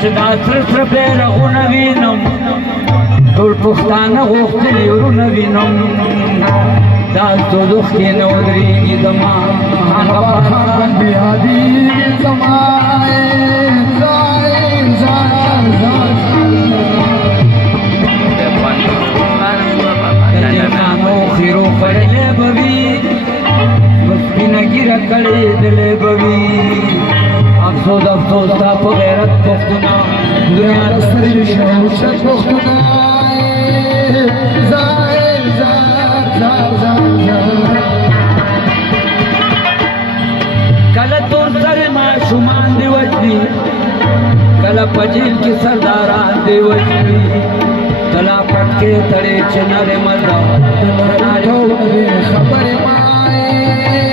چې دا سره بیرغونه وینم ټول پښتانه غوښتلي ورونه وینم دا دوزخ کې نه ودرېږي زما هغه باندې یادېږي زما جانانو خیرو خوړلې به وي سپینه ږیره کړېدلې به وي افسوس افسوس ستا په غیرت پښتونه دنیا د سترګې شوچت پښتونه کله تور سره ماشومان دې وژني کله په جیل کې سرداران دې وژني کله پټکې تړې چې نرې مزه خبرې مای